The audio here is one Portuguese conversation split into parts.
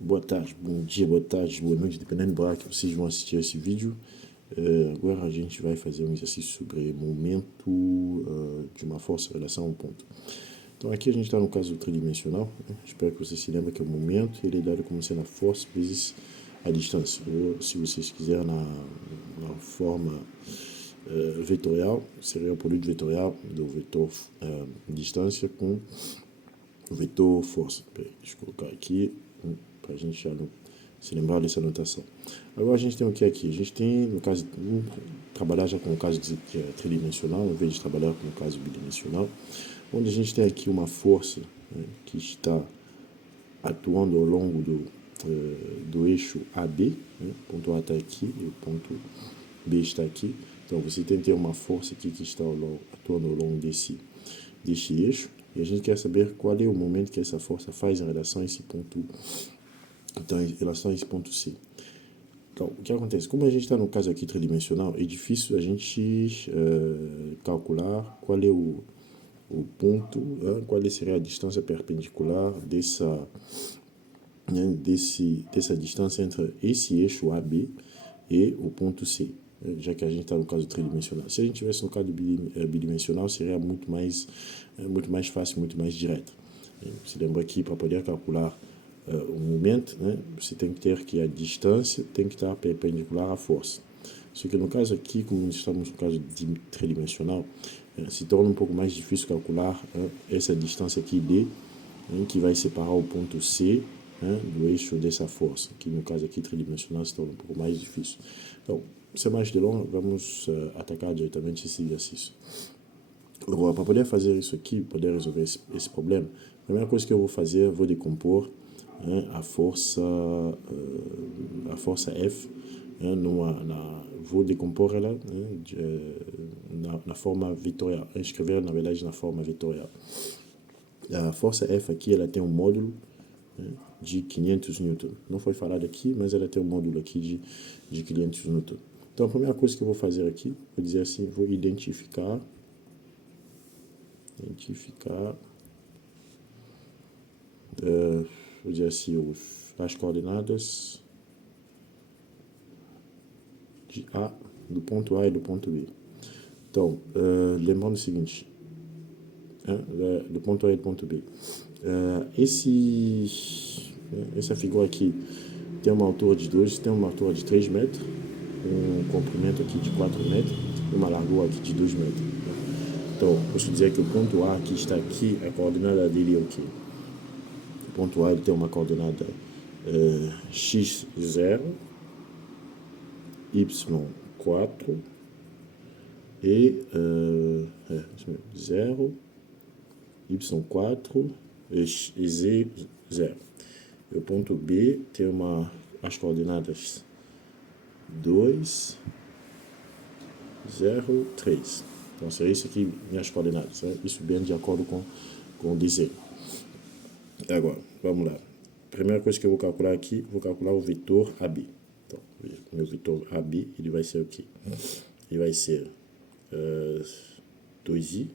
Boa tarde, bom dia, boa tarde, boa noite, dependendo do horário que vocês vão assistir esse vídeo. Agora a gente vai fazer um exercício sobre momento de uma força em relação a um ponto. Então aqui a gente está no caso tridimensional, né? Espero que você se lembre que é o momento, ele é dado como sendo a força vezes a distância. Ou, se vocês quiserem, na forma vetorial, seria o produto vetorial do vetor distância com o vetor força. Deixa eu colocar aqui para a gente já se lembrar dessa notação. Agora a gente tem o que aqui? A gente tem, no caso, trabalhar já com o caso tridimensional, ao invés de trabalhar com o caso bidimensional, onde a gente tem aqui uma força, né, que está atuando ao longo do eixo AB, né, o ponto A está aqui e o ponto B está aqui. Então você tem que ter uma força aqui que está atuando ao longo desse eixo, e a gente quer saber qual é o momento que essa força faz em relação a esse ponto, então, em relação a esse ponto C. Então, o que acontece? Como a gente está no caso aqui tridimensional, é difícil a gente calcular qual é o ponto, qual seria a distância perpendicular dessa distância entre esse eixo AB e o ponto C, já que a gente está no caso tridimensional. Se a gente tivesse no caso bidimensional, seria muito mais fácil, muito mais direto. Se lembra aqui, para poder calcular o momento, né, você tem que ter que a distância tem que estar perpendicular à força. Só que no caso aqui, como estamos no caso tridimensional, se torna um pouco mais difícil calcular essa distância aqui D, que vai separar o ponto C, do eixo dessa força, que no caso aqui tridimensional se torna um pouco mais difícil. Então, sem mais delongas, vamos atacar diretamente esse exercício. Agora, para poder fazer isso aqui, poder resolver esse problema, a primeira coisa que eu vou fazer, eu vou decompor a força F, vou decompor ela na forma vetorial, escrever na verdade na forma vetorial. A força F aqui, ela tem um módulo de 500 Newton. Não foi falado aqui, mas ela tem um módulo aqui de 500 Newton. Então, a primeira coisa que eu vou fazer aqui, vou dizer assim, vou identificar vou dizer assim, as coordenadas de A, do ponto A e do ponto B. Então, lembrando o seguinte, do ponto A e do ponto B. Essa figura aqui tem uma altura de 2, tem uma altura de 3 metros, um comprimento aqui de 4 metros e uma largura aqui de 2 metros. Então, posso dizer que o ponto A que está aqui, a coordenada dele é o quê? O ponto A ele tem uma coordenada x0, y4 e 0, y4 e z0. E o ponto B tem as coordenadas 2, 0, 3. Então, seria isso aqui, minhas coordenadas. Isso bem de acordo com o desenho. Agora, vamos lá. Primeira coisa que eu vou calcular aqui, vou calcular o vetor AB. Então, meu vetor AB, ele vai ser o quê? Ele vai ser 2i,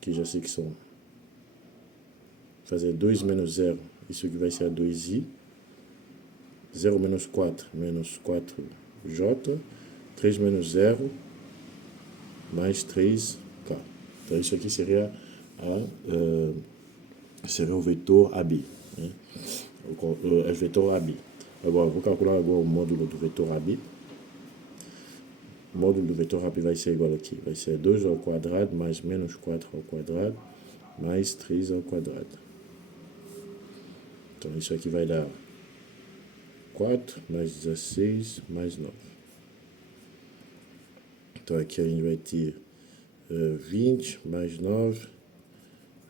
que já sei que são... Fazer 2 menos 0, isso aqui vai ser 2i. 0 menos 4 4j. 3 menos 0, mais 3k. Então, isso aqui seria o vetor AB. Né? O vetor AB. Agora, vou calcular agora o módulo do vetor AB. O módulo do vetor AB vai ser igual aqui. Vai ser 2 ao quadrado mais menos 4 ao quadrado mais 3 ao quadrado. Então, isso aqui vai dar 4 mais 16 mais 9. Então, aqui a gente vai ter 20 mais 9,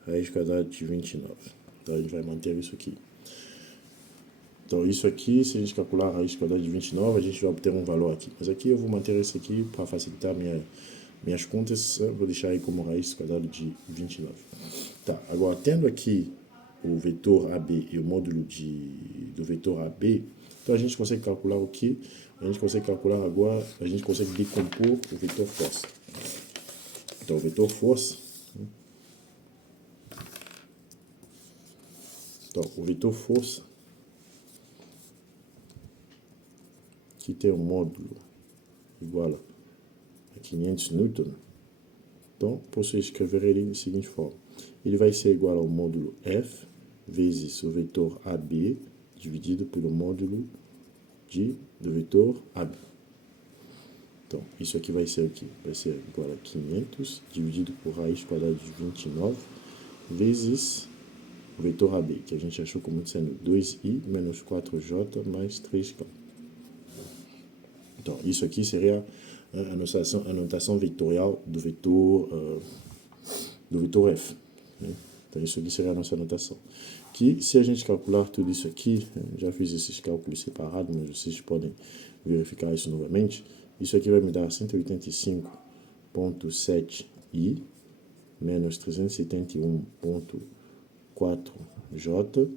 raiz quadrada de 29. Então, a gente vai manter isso aqui. Então, isso aqui, se a gente calcular a raiz quadrada de 29, a gente vai obter um valor aqui. Mas aqui eu vou manter isso aqui para facilitar minhas contas. Vou deixar aí como raiz quadrada de 29. Tá, agora, tendo aqui o vetor AB e o módulo do vetor AB, então a gente consegue calcular o que? A gente consegue calcular agora, a gente consegue decompor o vetor força. Então, o vetor força... Então, o vetor força que tem um módulo igual a 500 newton, então posso escrever ele da seguinte forma. Ele vai ser igual ao módulo F vezes o vetor AB dividido pelo módulo do vetor AB. Então, isso aqui vai ser o quê? Vai ser igual a 500 dividido por raiz quadrada de 29 vezes o vetor AB, que a gente achou como sendo 2i menos 4j mais 3k. Então, isso aqui seria a notação vetorial do vetor f. Né? Então, isso aqui seria a nossa notação. Que, se a gente calcular tudo isso aqui, já fiz esses cálculos separados, mas vocês podem verificar isso novamente. Isso aqui vai me dar 185,7i menos 371,4j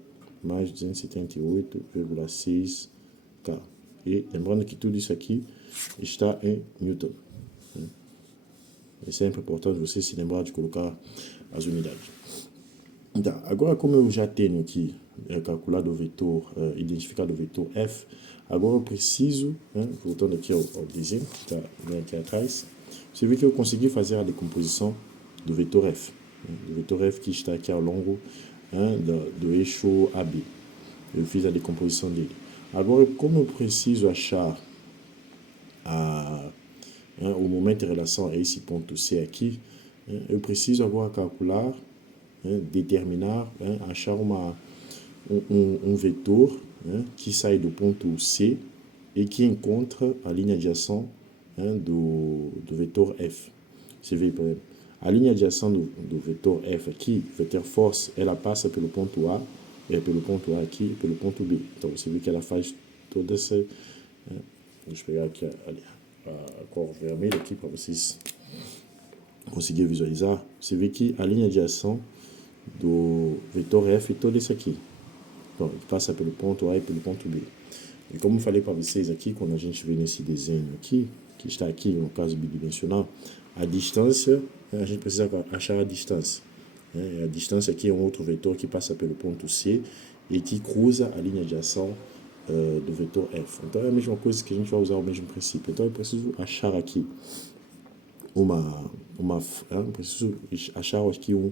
mais 278,6k. E lembrando que tudo isso aqui está em Newton. É sempre importante você se lembrar de colocar as unidades. Então, agora como eu já tenho aqui calculado o vetor, identificado o vetor f, agora eu preciso, voltando aqui ao desenho que está bem aqui atrás, você vê que eu consegui fazer a decomposição do vetor f, do vetor f que está aqui ao longo do eixo AB. Eu fiz a decomposição dele. Agora, como eu preciso achar o momento em relação a esse ponto C aqui, eu preciso agora calcular, determinar, achar um vetor que sai do ponto C e que encontra a linha de ação do vetor F. Você vê, por exemplo, a linha de ação do vetor F aqui, vetor force, ela passa pelo ponto A, pelo ponto A aqui e pelo ponto B. Então, você vê que ela faz toda essa... deixa eu pegar aqui a cor vermelha aqui para vocês conseguirem visualizar. Você vê que a linha de ação do vetor F é toda isso aqui. Então, ele passa pelo ponto A e pelo ponto B. E como eu falei para vocês aqui, quando a gente vê nesse desenho aqui, que está aqui no caso bidimensional, a distância, a gente precisa achar a distância. A distância aqui é um outro vetor que passa pelo ponto C e que cruza a linha de ação do vetor F. Então é a mesma coisa que a gente vai usar o mesmo princípio. Então eu preciso achar aqui preciso achar aqui um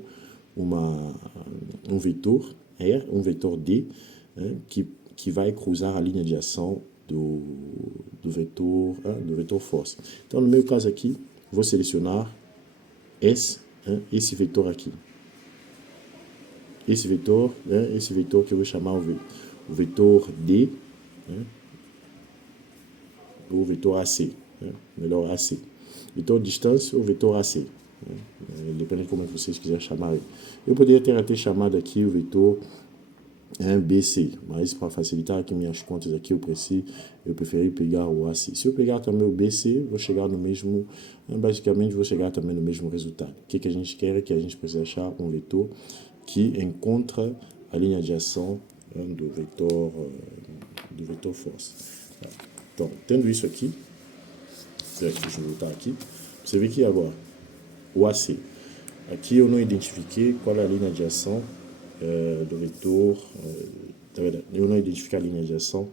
vetor R, um vetor D, que vai cruzar a linha de ação do vetor force. Então no meu caso aqui, vou selecionar esse vetor aqui. Esse vetor que eu vou chamar o vetor D, o vetor AC, melhor AC. Vetor distância ou vetor AC, depende de como vocês quiserem chamar. Eu poderia ter até chamado aqui o vetor BC, mas para facilitar aqui minhas contas aqui, eu preferi pegar o AC. Se eu pegar também o BC, vou chegar no mesmo, basicamente vou chegar também no mesmo resultado. O que a gente quer é que a gente precisa achar um vetor que encontra a linha de ação do vetor force. Então, tendo isso aqui, deixa eu voltar aqui, você vê que agora o AC, aqui eu não identifiquei qual é a linha de ação do vetor, na verdade, eu não identifiquei a linha de ação,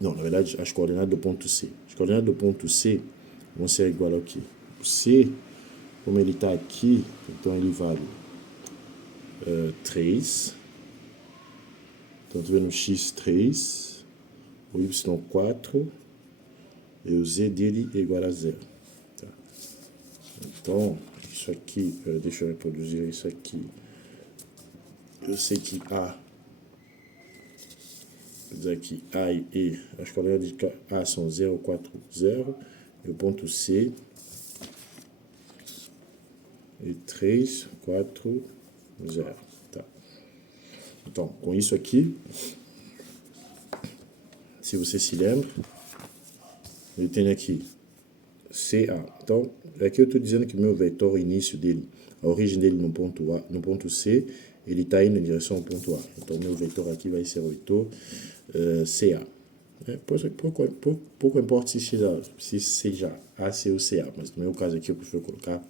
não, na verdade, as coordenadas do ponto C. As coordenadas do ponto C vão ser igual ao quê? O C, como ele está aqui, então ele vale 3, então estou vendo o x3, o y4 e o z dele é igual a 0. Tá? Então, isso aqui, deixa eu reproduzir isso aqui. Eu sei que aqui A e E, as coordenadas de A são 0, 4, 0, e o ponto C é 3, 4, 0. Tá. Então, com isso aqui, se você se lembra, eu tenho aqui CA. Então, aqui eu estou dizendo que o meu vetor início dele, a origem dele no ponto C, ele está indo em direção ao ponto A. Então, o meu vetor aqui vai ser o vetor CA. Pouco importa se seja AC ou CA, mas no meu caso aqui eu prefiro colocar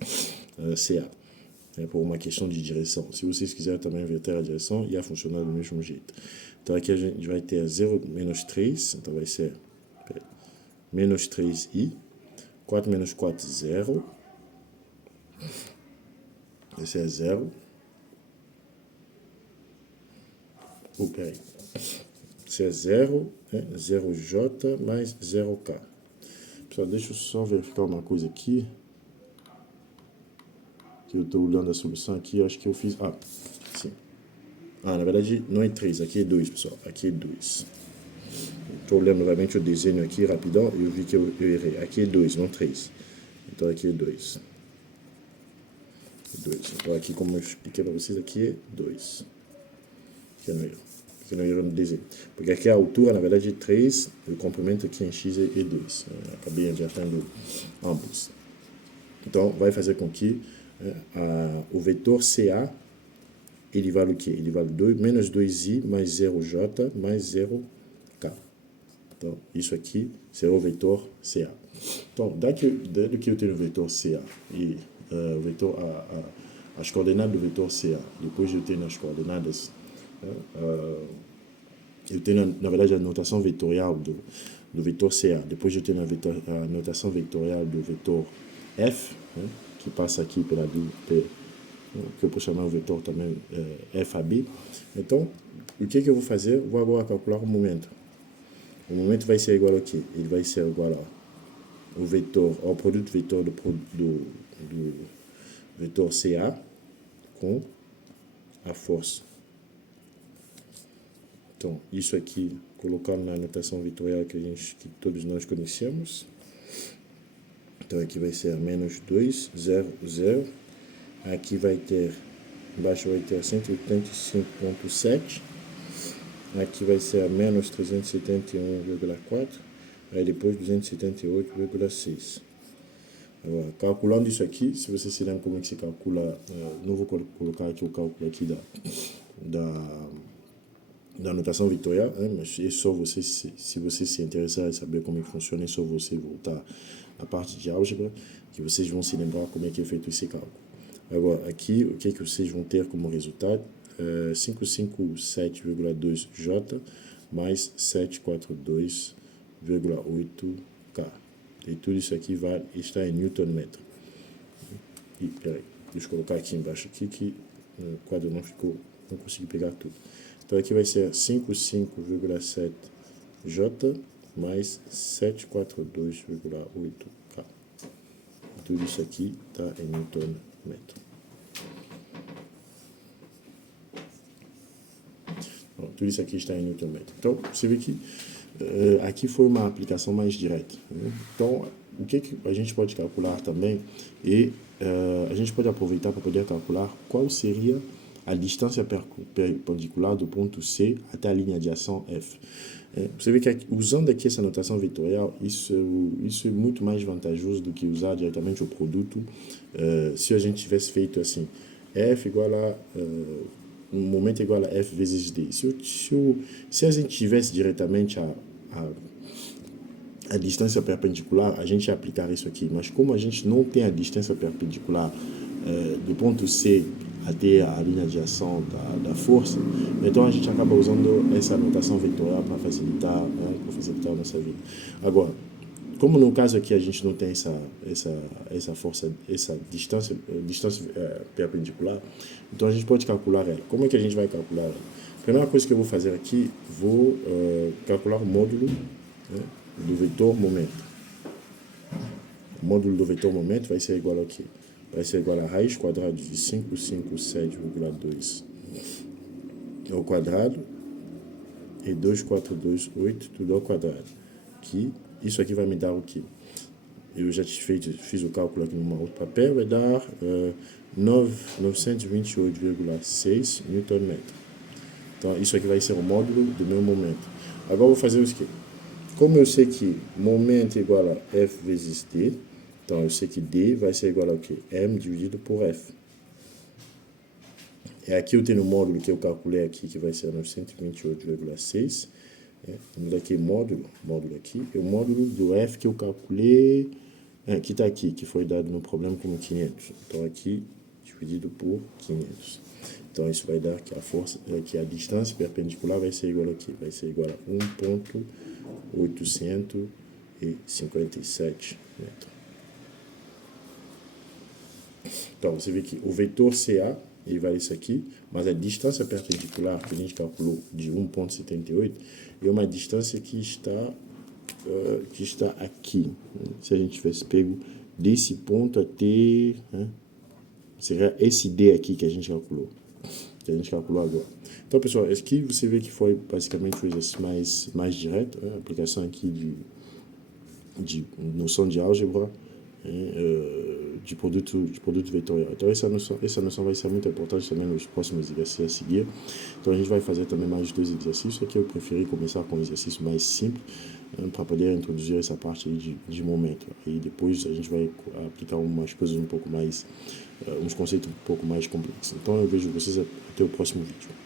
CA. Por uma questão de direção. Se vocês quiserem também inverter a direção, ia funcionar do mesmo jeito. Então aqui a gente vai ter 0 menos 3, então vai ser menos 3i, 4 menos 4, 0. Esse é 0. Peraí. Esse é 0, né? 0j mais 0k. Pessoal, deixa eu só verificar uma coisa aqui. Que eu estou olhando a solução aqui, eu acho que eu fiz... Ah, sim. Ah, na verdade, não é 3, aqui é 2, pessoal. Aqui é 2. Estou olhando novamente o desenho aqui, rapidão, e eu vi que eu errei. Aqui é 2, não 3. Então, aqui é 2. 2. Então, aqui, como eu expliquei para vocês, aqui é 2. Pequeno erro. Pequeno erro no desenho. Porque aqui a altura, na verdade, é 3, o comprimento aqui em x é 2. Acabei adiantando ambos. Então, vai fazer com que o vetor CA, ele vale o quê? Ele vale 2, menos 2i mais 0j mais 0k. Então, isso aqui será o vetor CA. Então, dado que eu tenho o vetor CA e o vetor, as coordenadas do vetor CA, depois eu tenho as coordenadas, eu tenho, na verdade, a notação vetorial do vetor CA, depois eu tenho a notação vetorial do vetor F, né, que passa aqui pela que eu posso chamar o vetor também FAB. Então, o que eu vou fazer? Vou agora calcular o momento. O momento vai ser igual a quê? Ele vai ser igual ao produto vetor do vetor CA com a força. Então, isso aqui, colocando na notação vetorial que todos nós conhecemos. Então, aqui vai ser menos 2, 0, 0. Aqui vai ter, embaixo vai ter 185,7. Aqui vai ser a menos 371,4. Aí depois 278,6. Agora, calculando isso aqui, se você se lembra como é que se calcula, não vou colocar aqui o cálculo aqui da notação vetorial, mas é só você, se você se interessar em saber como é que funciona, é só você voltar à parte de álgebra, que vocês vão se lembrar como é que é feito esse cálculo. Agora, aqui, o que vocês vão ter como resultado? 557,2J mais 742,8K. E tudo isso aqui está em Newton metro. E, peraí, deixa eu colocar aqui embaixo aqui, que o quadro não consegui pegar tudo. Então, aqui vai ser 55,7J mais 742,8K. Tudo isso aqui está em Newton metro. Bom, tudo isso aqui está em Newton metro. Então, você vê que aqui foi uma aplicação mais direta, né? Então, o que a gente pode calcular também e a gente pode aproveitar para poder calcular qual seria a distância perpendicular do ponto C até a linha de ação F. Você vê que aqui, usando aqui essa notação vetorial, isso é muito mais vantajoso do que usar diretamente o produto. Se a gente tivesse feito assim, F igual a um momento igual a F vezes D. Se a gente tivesse diretamente a distância perpendicular, a gente ia aplicar isso aqui. Mas como a gente não tem a distância perpendicular do ponto C até a linha de ação da força, então a gente acaba usando essa notação vetorial para facilitar a nossa vida. Agora, como no caso aqui a gente não tem essa força, essa distância perpendicular, então a gente pode calcular ela. Como é que a gente vai calcular ela? A primeira coisa que eu vou fazer aqui, vou calcular o módulo, né, do vetor momento. O módulo do vetor momento vai ser igual a quê? Vai ser igual a raiz quadrada de 557,2 ao quadrado e 2,428 tudo ao quadrado. Isso aqui vai me dar o quê? Eu já fiz o cálculo aqui num outro papel, vai dar 928,6 Newton metro. Então, isso aqui vai ser o módulo do meu momento. Agora, eu vou fazer o quê? Como eu sei que momento é igual a F vezes D, então eu sei que D vai ser igual a quê? M dividido por F. E aqui eu tenho o módulo que eu calculei aqui, que vai ser 928,6. Daqui módulo aqui, é o módulo do F que eu calculei, que está aqui, que foi dado no problema como 500. Então, aqui, dividido por 500. Então, isso vai dar que a força, que a distância perpendicular vai ser igual a quê? Vai ser igual a 1,800 157 metros. Então, você vê que o vetor CA, ele vai isso aqui, mas a distância perpendicular que a gente calculou de 1,78 é uma distância que está aqui. Se a gente tivesse pego desse ponto até, né, seria esse D aqui que a gente calculou agora. Então, pessoal, aqui você vê que foi basicamente o exercício mais direto, a aplicação aqui de noção de álgebra, de produto vetorial. Então, essa noção vai ser muito importante também nos próximos exercícios a seguir. Então, a gente vai fazer também mais 2 exercícios. Aqui eu preferi começar com um exercício mais simples, para poder introduzir essa parte aí de momento. E depois a gente vai aplicar umas coisas um pouco mais, uns conceitos um pouco mais complexos. Então, eu vejo vocês até o próximo vídeo.